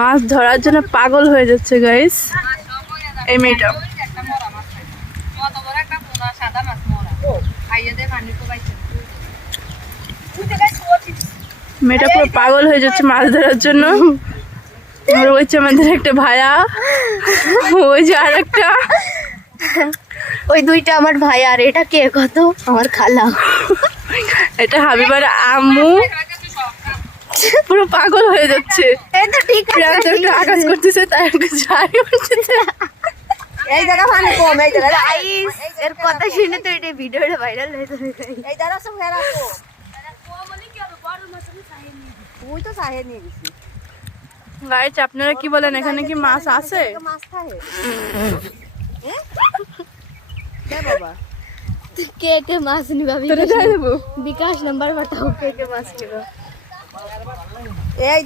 মাছ ধরার জন্য পাগল হয়ে যাচ্ছে গাইস এই মেয়েটা। মেয়েটা পুরো পাগল হয়ে যাচ্ছে মাছ ধরার জন্য। আর ওই যে আমাদের একটা ভাইয়া, ওই যে আর একটা, ওই দুইটা আমার ভাই। আর এটা কে কত? আমার খালা। এটা হাবিবার আম্মু। পুরো পাগল হয়ে যাচ্ছে। এটা ঠিক আছে, আকাশ করতেছে তাই ঝাড়ি উঠতেছে। এই জায়গা পানি কম, এই জায়গা গাইস এর কথা শুনে তো এটা ভিডিওটা ভাইরাল হয়ে যাবে। এই জায়গা সব ফেরা কো বলি কি হবে, বড় মাছ আমি চাই নি, ওই তো চাই নিয়ে গেছি। গাইস আপনারা কি বলেন, এখানে কি মাছ আছে? মাছ থাকে দে বাবা। কে কে মাছ নিবা? বিকাশ নাম্বার বাতাও, কে কে মাছ নিবা। এই